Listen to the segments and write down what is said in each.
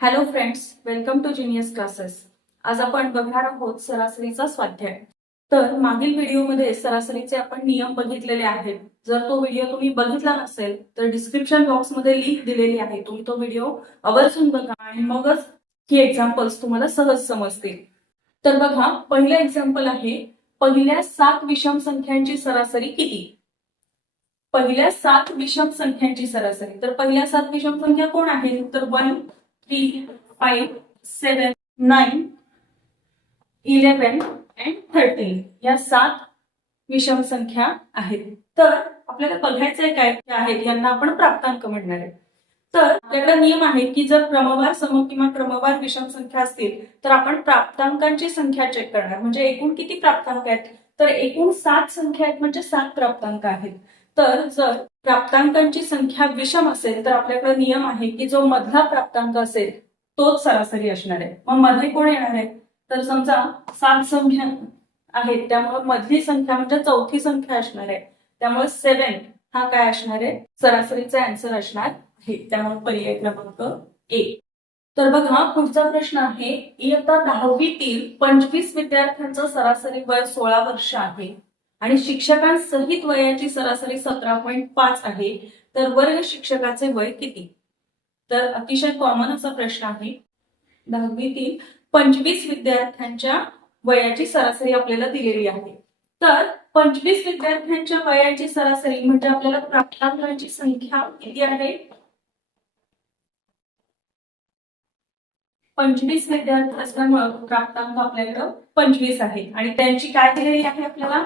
Hello friends, welcome to genius classes. आज आपण बघणार आहोत सरासरीचा स्वाध्याय. तर मागील व्हिडिओमध्ये सरासरीचे आपण नियम बघितलेले आहेत. जर तो व्हिडिओ तुम्ही बघितला नसेल तर डिस्क्रिप्शन बॉक्समध्ये लिंक दिलेली आहे. तुम्ही तो व्हिडिओ आवर्जून बघा आणि मगच ही एक्झाम्पल्स तुम्हाला सहज समजतील. तर बघा, पहिलं एक्झाम्पल आहे, पहिल्या 7 विषम संख्यांची सरासरी किती? पहिल्या 7 विषम संख्यांची सरासरी. तर पहिल्या 7 विषम संख्या कोण आहेत? तर 1, 3, 5, 7, 9, 11 and 13 या 7 विषम संख्या आहेत. तर आपल्याला बघायचंय काय आहेत यांना आपण प्राप्तांक म्हणणार आहे. तर आपल्याकडे नियम आहे की जर क्रमवार सम किंवा क्रमवार विषम संख्या असतील तर आपण प्राप्तांकांची संख्या चेक करणार. म्हणजे एकूण किती प्राप्तांक आहेत? तर एकूण 7 संख्या आहेत, म्हणजे 7 प्राप्तांक आहेत. तर जर प्राप्तांकांची संख्या विषम असेल तर आपल्याकडे नियम आहे की जो मधला प्राप्तांक असेल तोच सरासरी असणार आहे. मग मध्ये कोण येणार आहे? तर समजा 7 संख्या आहेत, त्यामुळे मधली संख्या म्हणजे चौथी संख्या असणार आहे. त्यामुळे 7 हा काय असणार आहे? सरासरीचा आन्सर असणार आहे. त्यामुळे पर्याय क्रमांक ए. तर बघा, पुढचा प्रश्न आहे, इयत्ता 10वीतील 25 विद्यार्थ्यांचं सरासरी वय 16 वर्ष आहे आणि शिक्षकांसहित वयाची सरासरी 17.5 आहे. तर वर्ग शिक्षकाचे वय किती? तर अतिशय कॉमन असा प्रश्न आहे. 10वीतील 25 विद्यार्थ्यांच्या वयाची सरासरी आपल्याला दिलेली आहे. तर 25 विद्यार्थ्यांच्या वयाची सरासरी म्हणजे आपल्याला प्राप्तांकांची संख्या किती आहे? 25 विद्यार्थी असल्यामुळे प्राप्तांक आपल्याकडं 25 आहे आणि त्यांची काय दिलेली आहे? आपल्याला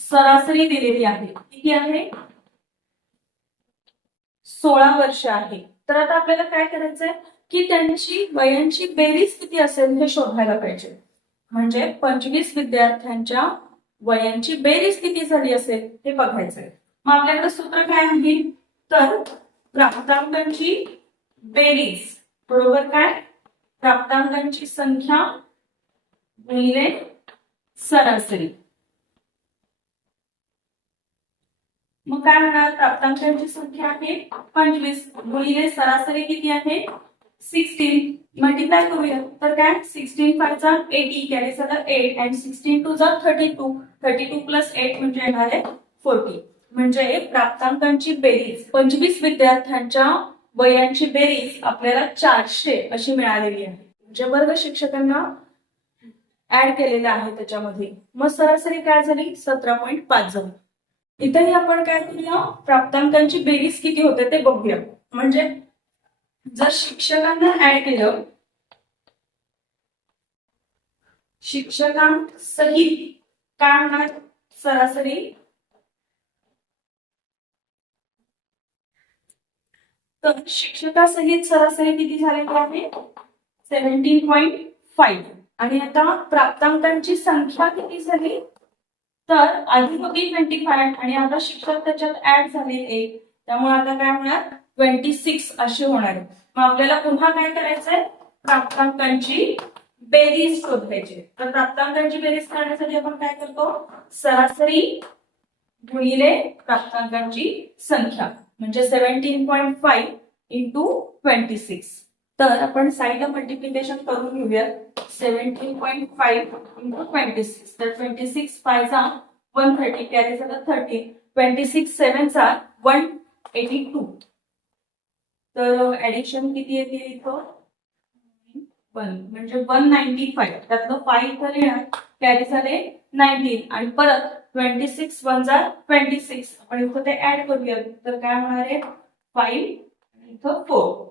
सरासरी दिलेली आहे. किती आहे? 16 वर्ष आहे. तर आता आपल्याला काय करायचंय की त्यांची वयांची बेरीज किती असेल हे शोधायला पाहिजे. म्हणजे 25 विद्यार्थ्यांच्या वयांची बेरीज किती झाली असेल हे बघायचंय. मग आपल्याकडे सूत्र काय आहे? तर प्राप्तांकांची बेरीज बरोबर काय? प्राप्तांकांची संख्या गुणिले सरासरी. मग काय होणार? प्राप्तांकांची संख्या आहे 25 गुणिले सरासरी किती आहे? 16. मल्टिप्लाय करूया. तर काय? 16 5 जा 80, कॅरी झालं 8 and 16 2 जा 32. 32 प्लस 8 म्हणजे येणार आहे 40. म्हणजे प्राप्तांकांची बेरीज 25 विद्यार्थ्यांच्या वयांची बेरीज आपल्याला 400 अशी मिळालेली आहे. म्हणजे वर्ग शिक्षकांना ऍड केलेलं आहे त्याच्यामध्ये. मग सरासरी काय झाली? 17.5 झाली. इथेही आपण काय करूया? प्राप्तांकांची बेरीज किती होते ते बघूया. म्हणजे जर शिक्षकांना ऍड केलं, शिक्षकांसहित काय होणार सरासरी? तर शिक्षकासहित सरासरी किती झालेली आहे? 17.5. आणि आता प्राप्तांकांची संख्या किती झाली? तर आधी होती 25 आणि आता शिक्षक त्याच्यात ऍड झाले 1, त्यामुळे आता काय होणार? 26 अशी होणार आहे. मग आपल्याला पुन्हा काय करायचंय? प्राप्तांकांची बेरीज शोधायची. तर प्राप्तांकांची बेरीज करण्यासाठी आपण काय करतो? सरासरी गुणिले प्राप्तांकांची संख्या म्हणजे 17.5 इंटू 26. तर आपण साईडला मल्टिप्लिकेशन करून घेऊया. 17.5 इंटू 26. तर 26 5 जा 130, कॅरी झालं 30. 26 7 जा 182. तर ऍडिशन किती येते इथं? 1 म्हणजे 195. त्यातलं 5 इथं लिहिणार, कॅरी झाले 19 आणि परत 26 1 जा 26. आपण इथं ते ऍड करूया. तर काय होणार आहे? 5 इथं 4.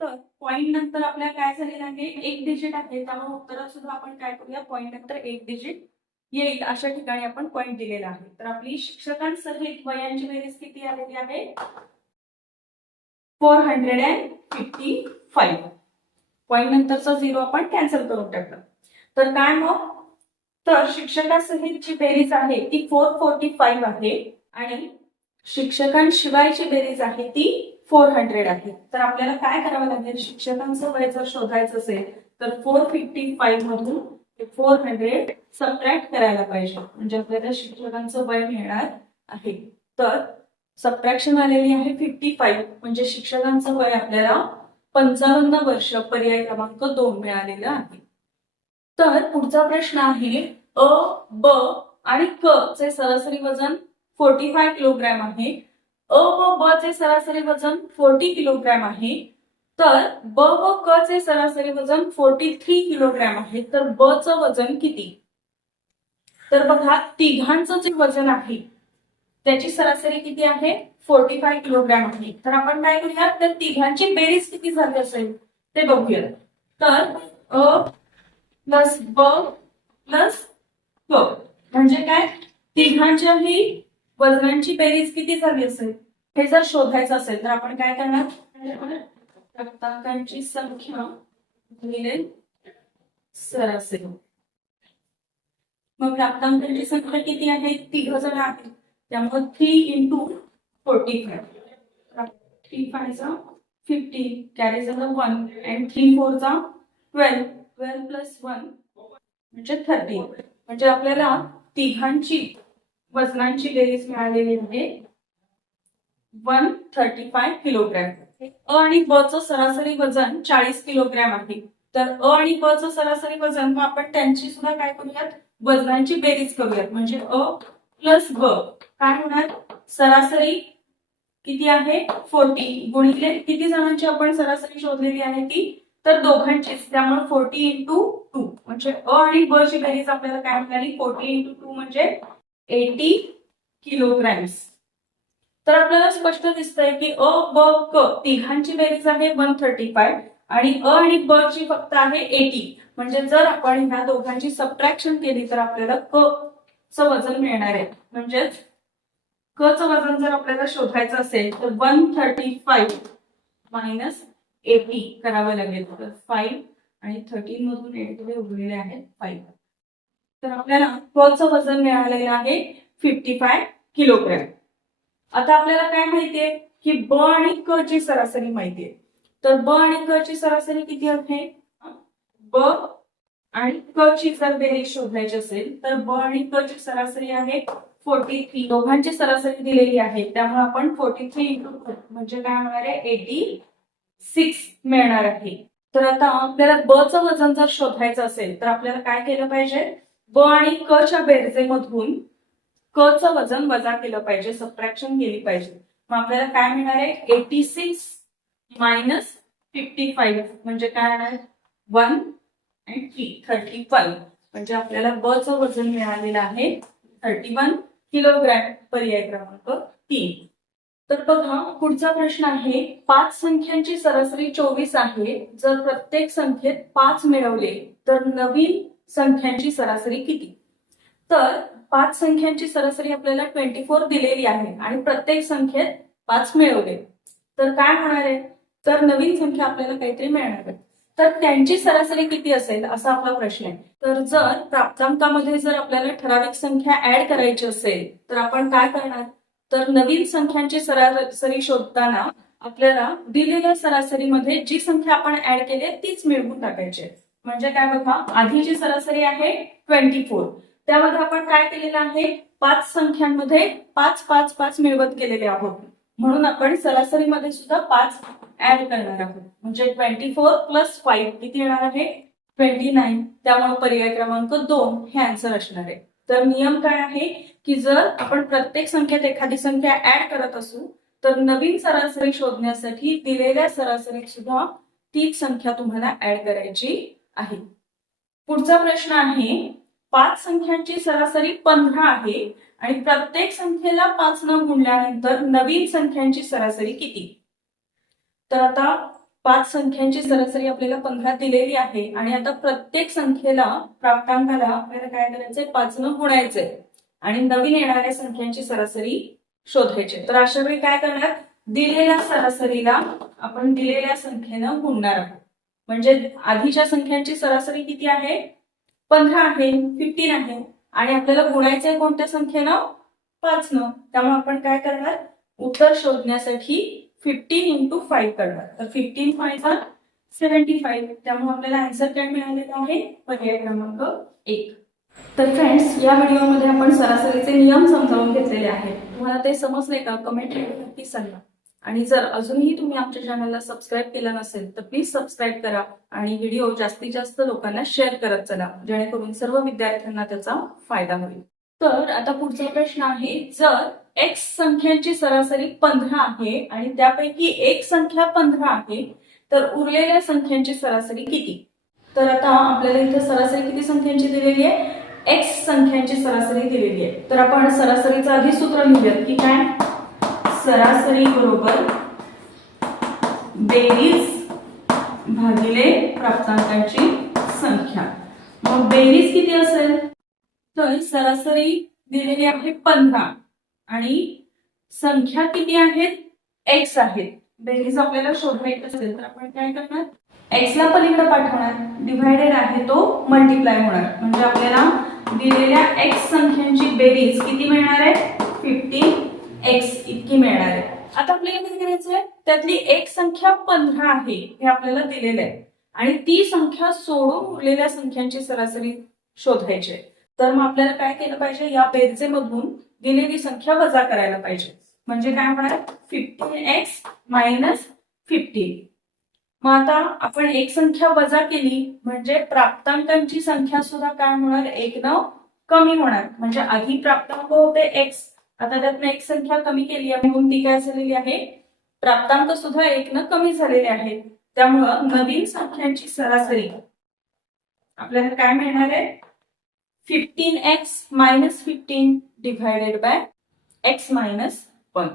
तर पॉइंट नंतर आपल्याला काय झालेलं आहे? 1 डिजिट आहे, त्यामुळे उत्तरात सुद्धा आपण काय करूया? पॉइंट नंतर 1 डिजिट येईल अशा ठिकाणी आपण पॉइंट दिलेला आहे. तर आपली शिक्षकांसहित वयांची बेरीज किती आलेली आहे? 455. पॉइंट नंतरचा 0 आपण कॅन्सल करून टाकलं. तर काय मग? तर शिक्षकांसहितची बेरीज आहे ती 445 आहे आणि शिक्षकांशिवायची बेरीज आहे ती 400 आहे. तर आपल्याला काय करावं लागेल? शिक्षकांचं वय जर शोधायचं असेल तर 455 मधून 400 सबट्रॅक्ट करायला पाहिजे. म्हणजे आपल्याला शिक्षकांचं वय मिळणार आहे. तर सबट्रॅक्शन आलेली आहे 55, म्हणजे शिक्षकांचं वय आपल्याला 55 वर्ष, पर्याय क्रमांक 2 मिळालेला आहे. तर पुढचा प्रश्न आहे, अ, ब आणि क चे सरासरी वजन 45 किलोग्रॅम आहे. अ व ब चे सरासरी वजन 40 किलोग्रॅम आहे. तर ब व क चे सरासरी वजन 43 किलोग्रॅम आहे. तर ब चं वजन किती? तर बघा, तिघांचं जे वजन आहे त्याची सरासरी किती आहे? 45 किलोग्रॅम आहे. तर आपण काय करूया, तर तिघांची बेरीज किती झाली असेल ते बघूया. तर अ प्लस ब प्लस क म्हणजे काय, तिघांच्याही वजनांची बेरीज किती झाली असेल हे जर शोधायचं असेल तर आपण काय करणार, प्राप्तांकांची संख्या गुणिले सरासरी. मग प्राप्तांकांची संख्या किती आहे? 3 जण आहेत, त्यामुळे 3 into 45. 3 5 चा 50, कॅरीज अ 1 and 3 4 चा 12. 12 plus 1 म्हणजे 30. म्हणजे आपल्याला तिघांची वजनांची बेरीज मिळालेली आहे 135 किलोग्रॅम. अ आणि ब चं सरासरी वजन 40 किलोग्रॅम आहे. तर अ आणि ब चं सरासरी वजन, मग आपण त्यांची सुद्धा काय करूयात, वजनांची बेरीज करूयात. म्हणजे अ प्लस ब काय होणार, सरासरी किती आहे 40 गुणिले किती जणांची आपण सरासरी शोधलेली आहे ती, तर दोघांचीच, त्यामुळे 40 into 2 म्हणजे अ आणि ब ची बेरीज आपल्याला काय मिळाली, 40 into 2 म्हणजे 80 किलोग्रॅम्स. तर आपल्याला स्पष्ट दिसतंय की अ ब क तिघांची बेरीज आहे 135 आणि अ आणि ब ची फक्त आहे 80. म्हणजे जर आपण ह्या दोघांची सबट्रॅक्शन केली तर आपल्याला क चं वजन मिळणार आहे. म्हणजेच क चं वजन जर आपल्याला शोधायचं असेल तर 135 मायनस 80 करावं लागेल. तर 5 आणि 13 मधून 80 उरलेले आहेत 5. तर आपल्याला क चं वजन मिळालेलं आहे 55 किलोग्रॅम. आता आपल्याला काय माहितीये की ब आणि क ची सरासरी माहितीये. तर ब आणि क ची सरासरी किती आहे, ब आणि क ची जर बेरीज शोधायची असेल तर ब आणि क ची सरासरी आहे 43. दोघांची सरासरी दिलेली आहे, त्यामुळे आपण 43 into 2 म्हणजे काय होणार आहे 86 मिळणार आहे. तर आता आपल्याला ब चं वजन जर शोधायचं असेल तर आपल्याला काय केलं पाहिजे, ब आणि क च्या बेरजेमधून क चं वजन वजा केलं पाहिजे, सबट्रॅक्शन केली पाहिजे. मग आपल्याला काय मिळणार आहे, 86 मायनस 55 म्हणजे काय होणार 1 and 3 31. म्हणजे आपल्याला ब चं वजन मिळालेलं आहे 31 किलोग्रॅम, पर्याय क्रमांक 3. तर बघा, पुढचा प्रश्न आहे, 5 संख्यांची सरासरी 24 आहे. जर प्रत्येक संख्येत 5 मिळवले तर नवीन संख्यांची सरासरी किती? तर 5 संख्यांची सरासरी आपल्याला 24 दिलेली आहे आणि प्रत्येक संख्येत 5 मिळवले तर काय होणार आहे, तर नवीन संख्या आपल्याला काहीतरी मिळणार आहे. तर त्यांची सरासरी किती असेल असा आपला प्रश्न आहे. तर जर प्राप्तांकामध्ये जर आपल्याला ठराविक संख्या ऍड करायची असेल तर आपण काय करणार, तर नवीन संख्यांची सरासरी शोधताना आपल्याला दिलेल्या सरासरीमध्ये जी संख्या आपण ऍड केली तीच मिळवून टाकायची. म्हणजे काय बघा, आधीची सरासरी आहे 24, त्यामध्ये आपण काय केलेलं आहे, 5 संख्यांमध्ये 5 5 5 मिळवत गेलेले आहोत. म्हणून आपण सरासरीमध्ये सुद्धा 5 ऍड करणार आहोत. म्हणजे 24 प्लस 5 किती येणार आहे 29. त्यामुळे पर्याय क्रमांक 2 हे आन्सर असणार आहे. तर नियम काय आहे की जर आपण प्रत्येक संख्येत एखादी संख्या ऍड करत असू तर नवीन सरासरी शोधण्यासाठी दिलेल्या सरासरीत सुद्धा तीच संख्या तुम्हाला ऍड करायची आहे. पुढचा प्रश्न आहे, 5 संख्यांची सरासरी 15 आहे आणि प्रत्येक संख्येला 5 न गुणल्यानंतर नवीन संख्यांची सरासरी किती? तर आता 5 संख्यांची सरासरी आपल्याला 15 दिलेली आहे आणि आता प्रत्येक संख्येला, प्राप्तांकाला आपल्याला काय करायचंय, 5 न गुणायचंय आणि नवीन येणाऱ्या संख्यांची सरासरी शोधायची. तर अशा वेळी काय करणार, दिलेल्या सरासरीला आपण दिलेल्या संख्येनं गुणणार आहोत. म्हणजे आधीच्या संख्यांची सरासरी किती आहे 15 आहे, 15 आहे आणि आपल्याला गुणायचंय कोणत्या संख्येनं, 5 न. त्यामुळे आपण काय करणार, उत्तर शोधण्यासाठी 15 into 5 करणार. तर 15 5 75. त्यामुळे आपल्याला आन्सर काय मिळालेला आहे, पर्याय क्रमांक 1. तर फ्रेंड्स, या व्हिडिओमध्ये आपण सरासरीचे नियम समजावून घेतलेले आहेत. तुम्हाला ते समजले का? कमेंट नक्की सांगा. आणि जर अजूनही तुम्ही आमच्या चॅनलला सबस्क्राईब केलं नसेल तर प्लीज सबस्क्राईब करा आणि व्हिडिओ जास्तीत जास्त लोकांना शेअर करत चला, जेणेकरून सर्व विद्यार्थ्यांना त्याचा फायदा होईल. तर आता पुढचा प्रश्न आहे, जर x संख्यांची सरासरी 15 आहे आणि त्यापैकी एक संख्या 15 आहे, तर उरलेल्या संख्यांची सरासरी किती? तर आता आपल्याला इथे सरासरी किती संख्यांची दिलेली आहे? x संख्यांची सरासरी दिलेली आहे. तर आपण सरासरीचं आधी सूत्र लिहूयात की काय? सरासरी बरोबर बेरीज भागिले प्राप्तांकांची संख्या. मग बेरीज किती असेल? तर सरासरी दिलेली आहे 15 आणि संख्या किती आहेत? x आहेत. बेरीज आपल्याला शोधायची असेल तर आपण काय करणार? x ला पलीकडे पाठवणार, डिव्हायडेड आहे तो मल्टिप्लाय होणार, म्हणजे आपल्याला दिलेल्या x संख्यांची बेरीज किती मिळणार आहे? 15x इतकी मिळणार आहे. आता आपल्याला काय करायचं आहे? त्यातली एक संख्या 15 आहे हे आपल्याला दिलेलं आहे आणि ती संख्या सोडून उरलेल्या संख्यांची सरासरी शोधायची आहे. तर मग आपल्याला काय केलं पाहिजे? या बेरजेमधून दिलेली संख्या वजा करायला पाहिजे. म्हणजे काय होणार? 15x minus 15. मग आता आपण एक संख्या वजा केली म्हणजे प्राप्तांकांची संख्या सुद्धा काय होणार? 1 न कमी होणार. म्हणजे आधी प्राप्तांक होते x, आता त्यातनं एक संख्या कमी केली आहे म्हणून ती काय झालेली आहे? प्राप्तांक सुद्धा 1 न कमी झालेले आहेत. त्यामुळं नवीन संख्यांची सरासरी आपल्याला काय मिळणार आहे? 15x minus 15 divided by x minus 1.